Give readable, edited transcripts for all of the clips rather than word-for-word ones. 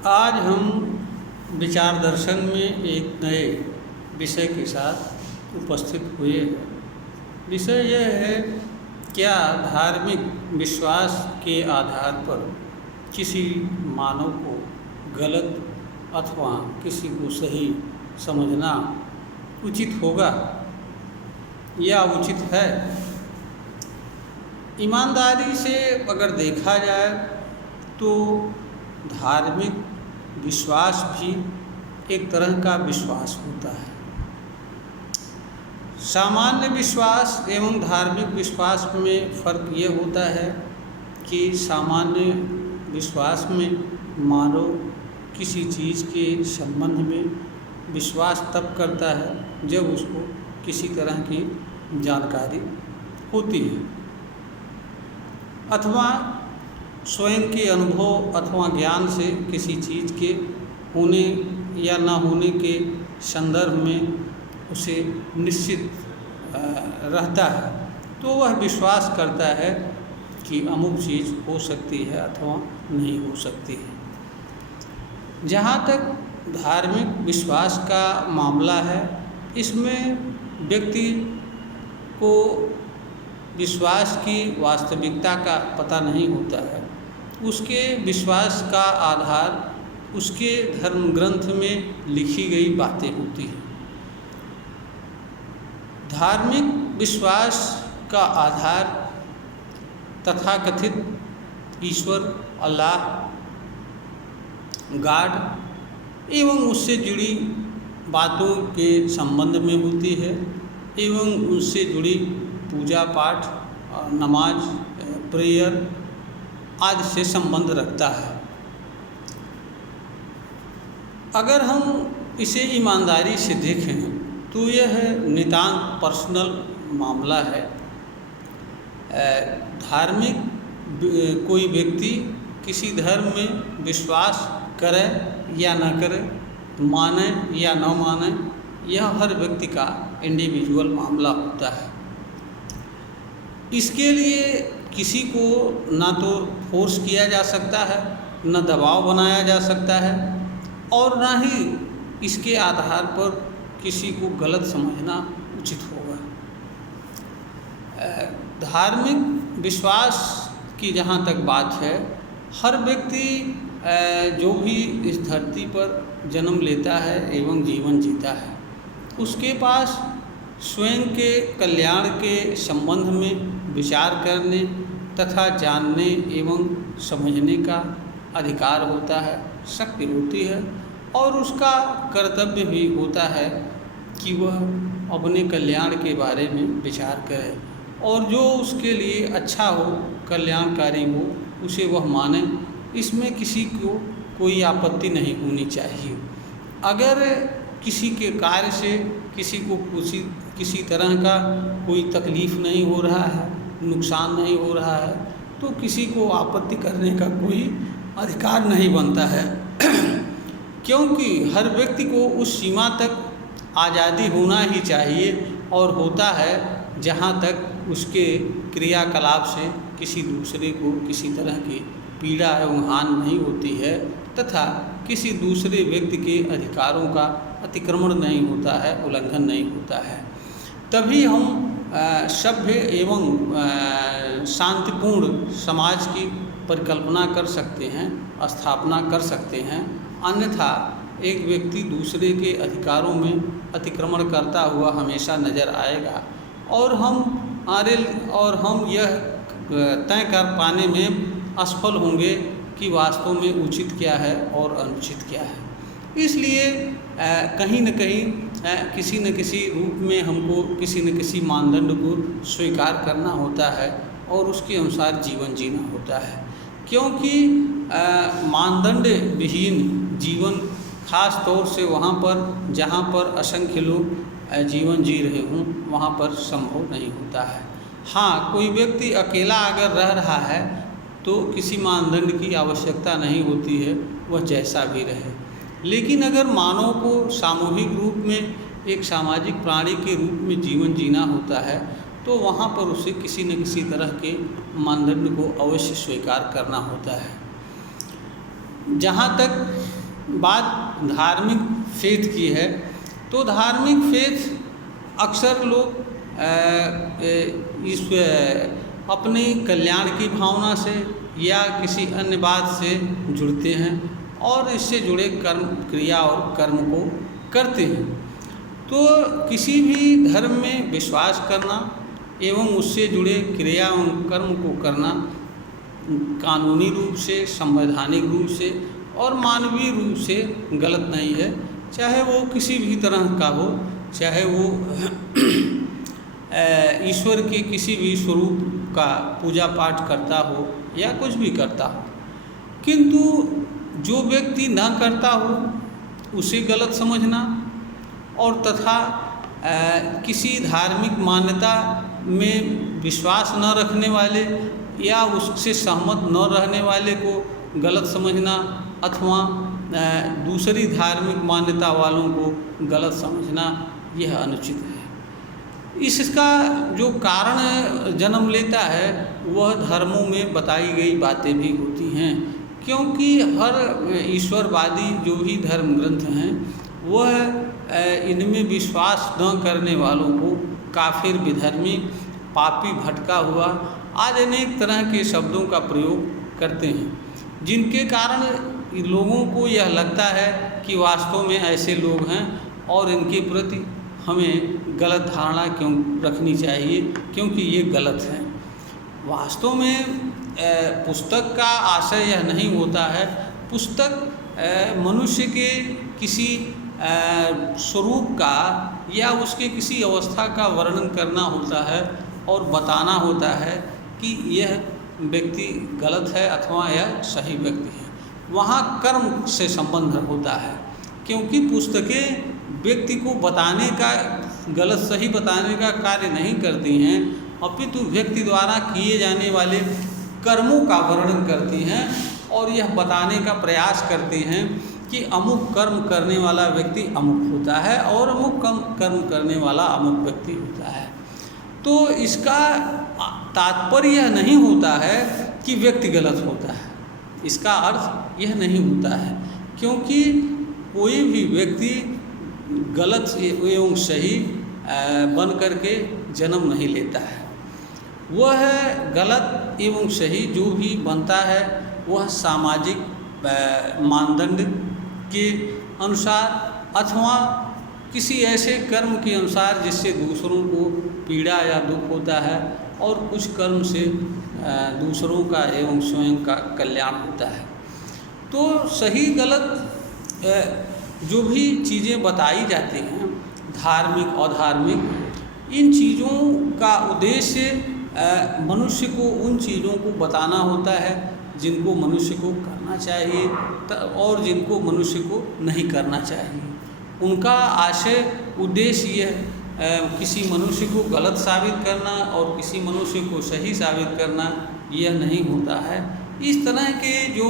आज हम विचार दर्शन में एक नए विषय के साथ उपस्थित हुए हैं। विषय यह है, क्या धार्मिक विश्वास के आधार पर किसी मानव को गलत अथवा किसी को सही समझना उचित होगा या उचित है। ईमानदारी से अगर देखा जाए तो धार्मिक विश्वास भी एक तरह का विश्वास होता है। सामान्य विश्वास एवं धार्मिक विश्वास में फ़र्क ये होता है कि सामान्य विश्वास में मानव किसी चीज़ के संबंध में विश्वास तब करता है जब उसको किसी तरह की जानकारी होती है अथवा स्वयं के अनुभव अथवा ज्ञान से किसी चीज़ के होने या न होने के संदर्भ में उसे निश्चित रहता है, तो वह विश्वास करता है कि अमुक चीज़ हो सकती है अथवा नहीं हो सकती है। जहाँ तक धार्मिक विश्वास का मामला है, इसमें व्यक्ति को विश्वास की वास्तविकता का पता नहीं होता है। उसके विश्वास का आधार उसके धर्म ग्रंथ में लिखी गई बातें होती हैं। धार्मिक विश्वास का आधार तथाकथित ईश्वर, अल्लाह, गॉड एवं उससे जुड़ी बातों के संबंध में होती है एवं उससे जुड़ी पूजा पाठ, नमाज, प्रेयर आदि से संबंध रखता है। अगर हम इसे ईमानदारी से देखें तो यह नितांत पर्सनल मामला है। धार्मिक कोई व्यक्ति किसी धर्म में विश्वास करे या न करे, माने या न माने, यह हर व्यक्ति का इंडिविजुअल मामला होता है। इसके लिए किसी को ना तो फोर्स किया जा सकता है, न दबाव बनाया जा सकता है और ना ही इसके आधार पर किसी को गलत समझना उचित होगा। धार्मिक विश्वास की जहाँ तक बात है, हर व्यक्ति जो भी इस धरती पर जन्म लेता है एवं जीवन जीता है, उसके पास स्वयं के कल्याण के संबंध में विचार करने तथा जानने एवं समझने का अधिकार होता है, शक्ति होती है और उसका कर्तव्य भी होता है कि वह अपने कल्याण के बारे में विचार करे और जो उसके लिए अच्छा हो, कल्याणकारी हो, उसे वह माने। इसमें किसी को कोई आपत्ति नहीं होनी चाहिए। अगर किसी के कार्य से किसी को किसी तरह का कोई तकलीफ़ नहीं हो रहा है, नुकसान नहीं हो रहा है, तो किसी को आपत्ति करने का कोई अधिकार नहीं बनता है क्योंकि हर व्यक्ति को उस सीमा तक आज़ादी होना ही चाहिए और होता है जहाँ तक उसके क्रियाकलाप से किसी दूसरे को किसी तरह की पीड़ा एवं हानि नहीं होती है तथा किसी दूसरे व्यक्ति के अधिकारों का अतिक्रमण नहीं होता है, उल्लंघन नहीं होता है। तभी हम सभ्य एवं शांतिपूर्ण समाज की परिकल्पना कर सकते हैं, स्थापना कर सकते हैं। अन्यथा एक व्यक्ति दूसरे के अधिकारों में अतिक्रमण करता हुआ हमेशा नज़र आएगा और हम यह तय कर पाने में असफल होंगे कि वास्तव में उचित क्या है और अनुचित क्या है। इसलिए कहीं न कहीं किसी न किसी रूप में हमको किसी न किसी मानदंड को स्वीकार करना होता है और उसके अनुसार जीवन जीना होता है, क्योंकि मानदंड विहीन जीवन खास तौर से वहाँ पर जहाँ पर असंख्य लोग जीवन जी रहे हों वहाँ पर संभव नहीं होता है। हाँ, कोई व्यक्ति अकेला अगर रह रहा है तो किसी मानदंड की आवश्यकता नहीं होती है, वह जैसा भी रहे। लेकिन अगर मानव को सामूहिक रूप में एक सामाजिक प्राणी के रूप में जीवन जीना होता है तो वहाँ पर उसे किसी न किसी तरह के मानदंड को अवश्य स्वीकार करना होता है। जहाँ तक बात धार्मिक फेथ की है, तो धार्मिक फेथ अक्सर लोग इस अपने कल्याण की भावना से या किसी अन्य बात से जुड़ते हैं और इससे जुड़े कर्म क्रिया और कर्म को करते हैं। तो किसी भी धर्म में विश्वास करना एवं उससे जुड़े क्रिया एवं कर्म को करना कानूनी रूप से, संवैधानिक रूप से और मानवीय रूप से गलत नहीं है, चाहे वो किसी भी तरह का हो, चाहे वो ईश्वर के किसी भी स्वरूप का पूजा पाठ करता हो या कुछ भी करता हो। किंतु जो व्यक्ति न करता हो उसे गलत समझना और तथा किसी धार्मिक मान्यता में विश्वास न रखने वाले या उससे सहमत न रहने वाले को गलत समझना अथवा दूसरी धार्मिक मान्यता वालों को गलत समझना, यह अनुचित है। इसका जो कारण जन्म लेता है वह धर्मों में बताई गई बातें भी होती हैं, क्योंकि हर ईश्वरवादी जो भी धर्म ग्रंथ हैं वह इनमें विश्वास न करने वालों को काफिर, विधर्मी, पापी, भटका हुआ आदि अनेक तरह के शब्दों का प्रयोग करते हैं, जिनके कारण लोगों को यह लगता है कि वास्तव में ऐसे लोग हैं और इनके प्रति हमें गलत धारणा क्यों रखनी चाहिए, क्योंकि ये गलत है। वास्तव में पुस्तक का आशय यह नहीं होता है। पुस्तक मनुष्य के किसी स्वरूप का या उसके किसी अवस्था का वर्णन करना होता है और बताना होता है कि यह व्यक्ति गलत है अथवा यह सही व्यक्ति है। वहाँ कर्म से संबंध होता है, क्योंकि पुस्तकें व्यक्ति को बताने का, गलत सही बताने का कार्य नहीं करती हैं, अपितु व्यक्ति द्वारा किए जाने वाले कर्मों का वर्णन करती हैं और यह बताने का प्रयास करती हैं कि अमुक कर्म करने वाला व्यक्ति अमुक होता है और अमुक कर्म करने वाला अमुक व्यक्ति होता है। तो इसका तात्पर्य यह नहीं होता है कि व्यक्ति गलत होता है, इसका अर्थ यह नहीं होता है, क्योंकि कोई भी व्यक्ति गलत एवं सही बन करके जन्म नहीं लेता है। वह गलत एवं सही जो भी बनता है वह सामाजिक मानदंड के अनुसार अथवा किसी ऐसे कर्म के अनुसार जिससे दूसरों को पीड़ा या दुख होता है और कुछ कर्म से दूसरों का एवं स्वयं का कल्याण होता है। तो सही गलत जो भी चीज़ें बताई जाती हैं, धार्मिक, अधार्मिक, इन चीज़ों का उद्देश्य मनुष्य को उन चीज़ों को बताना होता है जिनको मनुष्य को करना चाहिए और जिनको मनुष्य को नहीं करना चाहिए। उनका आशय, उद्देश्य यह किसी मनुष्य को गलत साबित करना और किसी मनुष्य को सही साबित करना यह नहीं होता है। इस तरह के जो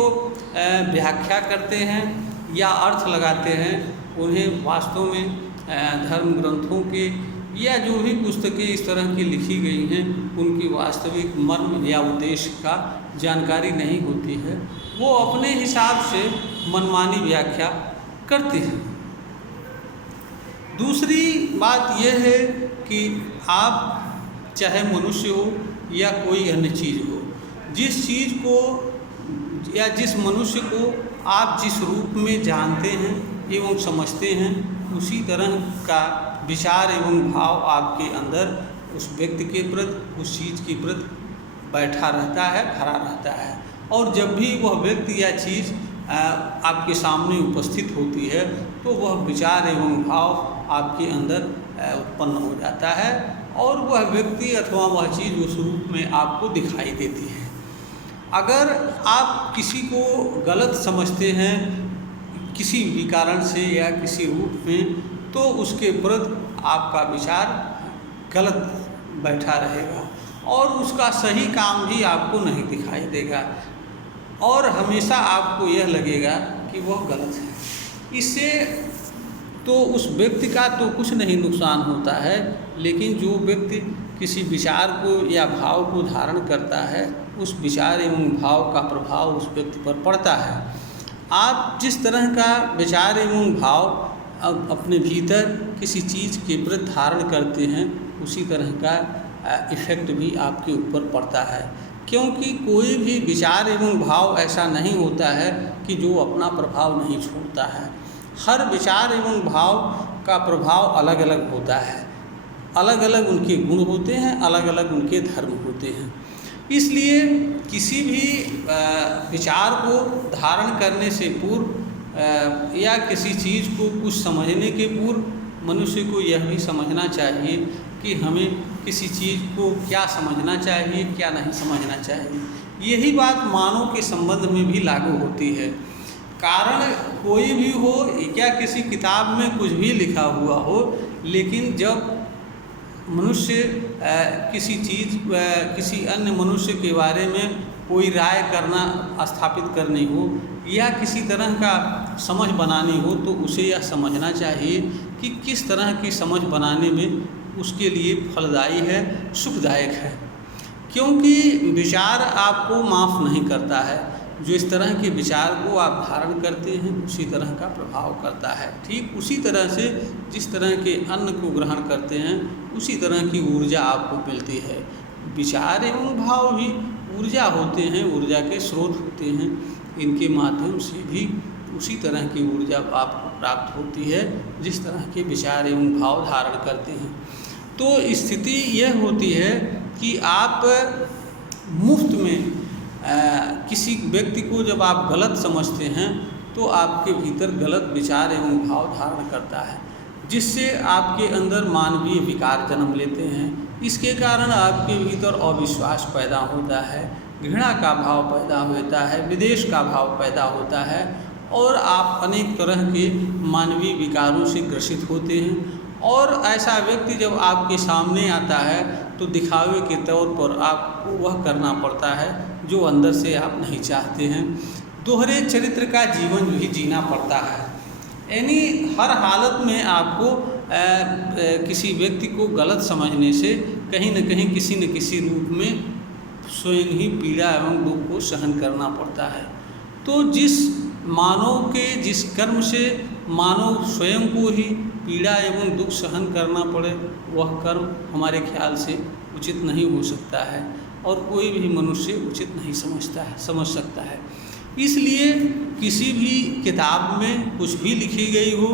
व्याख्या करते हैं या अर्थ लगाते हैं, उन्हें वास्तव में धर्म ग्रंथों के या जो भी पुस्तकें इस तरह की लिखी गई हैं उनकी वास्तविक मर्म या उद्देश्य का जानकारी नहीं होती है। वो अपने हिसाब से मनमानी व्याख्या करते हैं। दूसरी बात यह है कि आप चाहे मनुष्य हो या कोई अन्य चीज़ हो, जिस चीज़ को या जिस मनुष्य को आप जिस रूप में जानते हैं एवं समझते हैं, उसी तरह का विचार एवं भाव आपके अंदर उस व्यक्ति के प्रति, उस चीज़ के प्रति बैठा रहता है, भरा रहता है। और जब भी वह व्यक्ति या चीज़ आपके सामने उपस्थित होती है तो वह विचार एवं भाव आपके अंदर उत्पन्न हो जाता है और वह व्यक्ति अथवा वह चीज़ उस रूप में आपको दिखाई देती है। अगर आप किसी को गलत समझते हैं किसी भी कारण से या किसी रूप में, तो उसके प्रति आपका विचार गलत बैठा रहेगा और उसका सही काम भी आपको नहीं दिखाई देगा और हमेशा आपको यह लगेगा कि वह गलत है। इससे तो उस व्यक्ति का तो कुछ नहीं नुकसान होता है, लेकिन जो व्यक्ति किसी विचार को या भाव को धारण करता है, उस विचार एवं भाव का प्रभाव उस व्यक्ति पर पड़ता है। आप जिस तरह का विचार एवं भाव अपने भीतर किसी चीज़ के प्रति धारण करते हैं, उसी तरह का इफ़ेक्ट भी आपके ऊपर पड़ता है। क्योंकि कोई भी विचार एवं भाव ऐसा नहीं होता है कि जो अपना प्रभाव नहीं छोड़ता है। हर विचार एवं भाव का प्रभाव अलग अलग होता है, अलग अलग उनके गुण होते हैं, अलग अलग उनके धर्म होते हैं। इसलिए किसी भी विचार को धारण करने से पूर्व या किसी चीज़ को कुछ समझने के पूर्व मनुष्य को यह भी समझना चाहिए कि हमें किसी चीज़ को क्या समझना चाहिए, क्या नहीं समझना चाहिए। यही बात मानव के संबंध में भी लागू होती है। कारण कोई भी हो या किसी किताब में कुछ भी लिखा हुआ हो, लेकिन जब मनुष्य किसी चीज़ किसी अन्य मनुष्य के बारे में कोई राय करना स्थापित करनी हो या किसी तरह का समझ बनानी हो, तो उसे यह समझना चाहिए कि किस तरह की समझ बनाने में उसके लिए फलदायी है, सुखदायक है। क्योंकि विचार आपको माफ़ नहीं करता है। जो इस तरह के विचार को आप धारण करते हैं उसी तरह का प्रभाव करता है। ठीक उसी तरह से जिस तरह के अन्न को ग्रहण करते हैं उसी तरह की ऊर्जा आपको मिलती है। विचार एवं भाव भी ऊर्जा होते हैं, ऊर्जा के स्रोत होते हैं। इनके माध्यम से भी उसी तरह की ऊर्जा आपको प्राप्त होती है जिस तरह के विचार एवं भाव धारण करते हैं। तो स्थिति यह होती है कि आप मुफ्त में किसी व्यक्ति को जब आप गलत समझते हैं तो आपके भीतर गलत विचार एवं भाव धारण करता है, जिससे आपके अंदर मानवीय विकार जन्म लेते हैं। इसके कारण आपके भीतर अविश्वास पैदा होता है, घृणा का भाव पैदा होता है, विद्वेष का भाव पैदा होता है और आप अनेक तरह के मानवीय विकारों से ग्रसित होते हैं। और ऐसा व्यक्ति जब आपके सामने आता है तो दिखावे के तौर पर आपको वह करना पड़ता है जो अंदर से आप नहीं चाहते हैं। दोहरे चरित्र का जीवन भी जीना पड़ता है। यानी हर हालत में आपको किसी व्यक्ति को गलत समझने से कहीं न कहीं किसी न किसी रूप में स्वयं ही पीड़ा एवं दुख को सहन करना पड़ता है। तो जिस मानव के जिस कर्म से मानव स्वयं को ही पीड़ा एवं दुख सहन करना पड़े, वह कर्म हमारे ख्याल से उचित नहीं हो सकता है और कोई भी मनुष्य उचित नहीं समझ सकता है। इसलिए किसी भी किताब में कुछ भी लिखी गई हो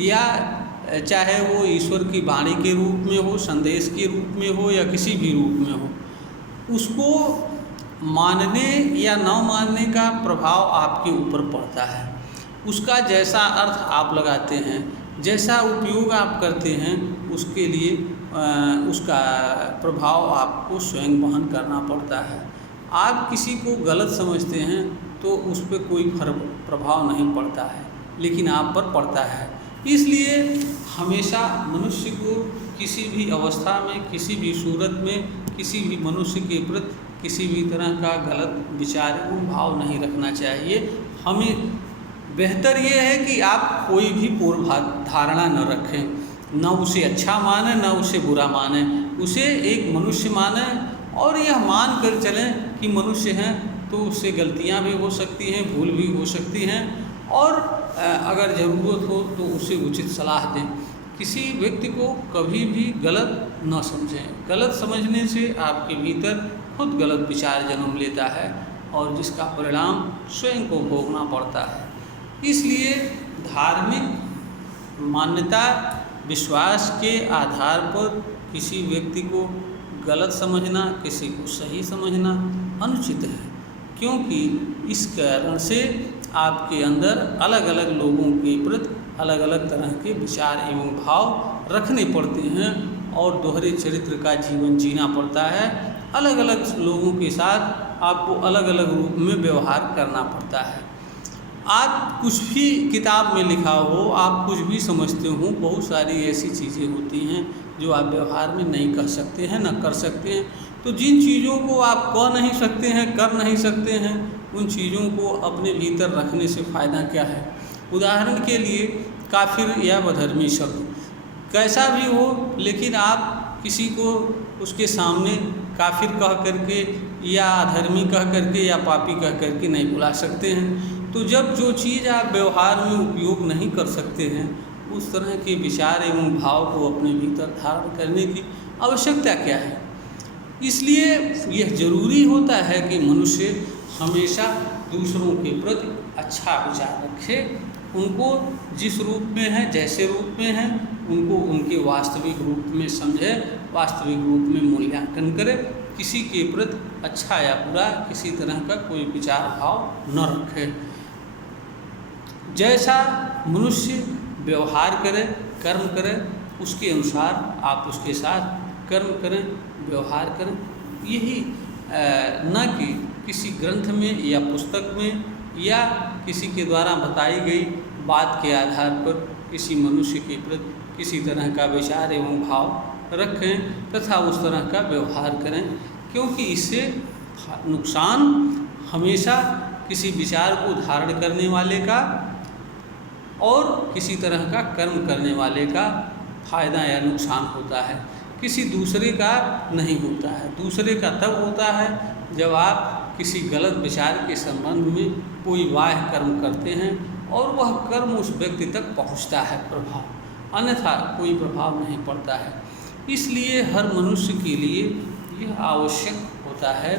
या चाहे वो ईश्वर की वाणी के रूप में हो, संदेश के रूप में हो या किसी भी रूप में हो, उसको मानने या न मानने का प्रभाव आपके ऊपर पड़ता है। उसका जैसा अर्थ आप लगाते हैं, जैसा उपयोग आप करते हैं, उसके लिए उसका प्रभाव आपको स्वयं वहन करना पड़ता है। आप किसी को गलत समझते हैं तो उस पर कोई प्रभाव नहीं पड़ता है, लेकिन आप पर पड़ता है। इसलिए हमेशा मनुष्य को किसी भी अवस्था में, किसी भी सूरत में, किसी भी मनुष्य के प्रति किसी भी तरह का गलत विचार एवं भाव नहीं रखना चाहिए। हमें बेहतर ये है कि आप कोई भी पूर्व धारणा न रखें, न उसे अच्छा माने न उसे बुरा माने, उसे एक मनुष्य माने और यह मान कर चलें कि मनुष्य हैं तो उससे गलतियां भी हो सकती हैं, भूल भी हो सकती हैं और अगर ज़रूरत हो तो उसे उचित सलाह दें। किसी व्यक्ति को कभी भी गलत न समझें। गलत समझने से आपके भीतर खुद गलत विचार जन्म लेता है और जिसका परिणाम स्वयं को भोगना पड़ता है। इसलिए धार्मिक मान्यता विश्वास के आधार पर किसी व्यक्ति को गलत समझना, किसी को सही समझना अनुचित है, क्योंकि इस कारण से आपके अंदर अलग अलग लोगों के प्रति अलग अलग तरह के विचार एवं भाव रखने पड़ते हैं और दोहरे चरित्र का जीवन जीना पड़ता है। अलग अलग लोगों के साथ आपको अलग अलग रूप में व्यवहार करना पड़ता है। आप कुछ भी किताब में लिखा हो, आप कुछ भी समझते हो, बहुत सारी ऐसी चीज़ें होती हैं जो आप व्यवहार में नहीं कर सकते हैं, न कर सकते हैं। तो जिन चीज़ों को आप कह नहीं सकते हैं, कर नहीं सकते हैं, उन चीज़ों को अपने भीतर रखने से फ़ायदा क्या है। उदाहरण के लिए काफिर या वधर्मी शब्द कैसा भी हो, लेकिन आप किसी को उसके सामने काफिर कह करके या अधर्मी कह करके या पापी कह करके नहीं बुला सकते हैं। तो जब जो चीज़ आप व्यवहार में उपयोग नहीं कर सकते हैं, उस तरह के विचार एवं भाव को अपने भीतर धारण करने की आवश्यकता क्या है। इसलिए यह जरूरी होता है कि मनुष्य हमेशा दूसरों के प्रति अच्छा विचार रखे, उनको जिस रूप में है, जैसे रूप में है, उनको उनके वास्तविक रूप में समझे, वास्तविक रूप में मूल्यांकन करे, किसी के प्रति अच्छा या बुरा किसी तरह का कोई विचार भाव न रखे। जैसा मनुष्य व्यवहार करे, कर्म करे, उसके अनुसार आप उसके साथ कर्म करें, व्यवहार करें। यही न कि किसी ग्रंथ में या पुस्तक में या किसी के द्वारा बताई गई बात के आधार पर किसी मनुष्य के प्रति किसी तरह का विचार एवं भाव रखें तथा उस तरह का व्यवहार करें, क्योंकि इससे नुकसान हमेशा किसी विचार को धारण करने वाले का और किसी तरह का कर्म करने वाले का फायदा या नुकसान होता है, किसी दूसरे का नहीं होता है। दूसरे का तब होता है जब आप किसी गलत विचार के संबंध में कोई बाह्य कर्म करते हैं और वह कर्म उस व्यक्ति तक पहुंचता है प्रभाव, अन्यथा कोई प्रभाव नहीं पड़ता है। इसलिए हर मनुष्य के लिए यह आवश्यक होता है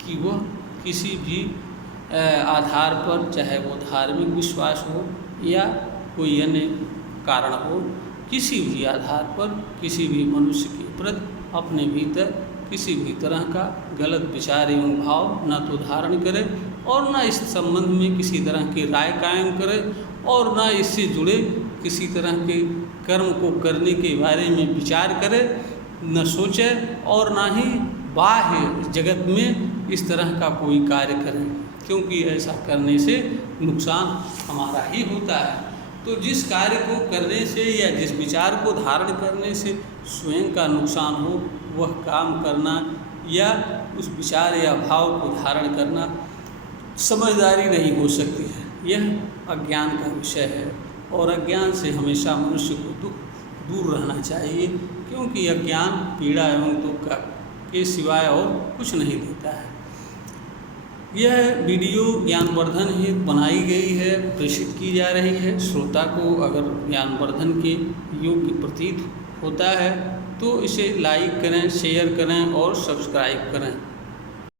कि वह किसी भी आधार पर, चाहे वो धार्मिक विश्वास हो या कोई अन्य कारण हो, किसी भी आधार पर किसी भी मनुष्य के प्रति अपने भीतर किसी भी तरह का गलत विचार एवं भाव न तो धारण करे और न इस संबंध में किसी तरह की राय कायम करे और न इससे जुड़े किसी तरह के कर्म को करने के बारे में विचार करे, न सोचे और न ही बाह्य जगत में इस तरह का कोई कार्य करे, क्योंकि ऐसा करने से नुकसान हमारा ही होता है। तो जिस कार्य को करने से या जिस विचार को धारण करने से स्वयं का नुकसान हो, वह काम करना या उस विचार या भाव को धारण करना समझदारी नहीं हो सकती है। यह अज्ञान का विषय है और अज्ञान से हमेशा मनुष्य को दूर रहना चाहिए, क्योंकि अज्ञान पीड़ा एवं दुख के सिवाय और कुछ नहीं देता है। यह वीडियो ज्ञानवर्धन हेतु बनाई गई है, प्रेषित की जा रही है। श्रोता को अगर ज्ञानवर्धन के योग्य प्रतीत होता है तो इसे लाइक करें, शेयर करें और सब्सक्राइब करें।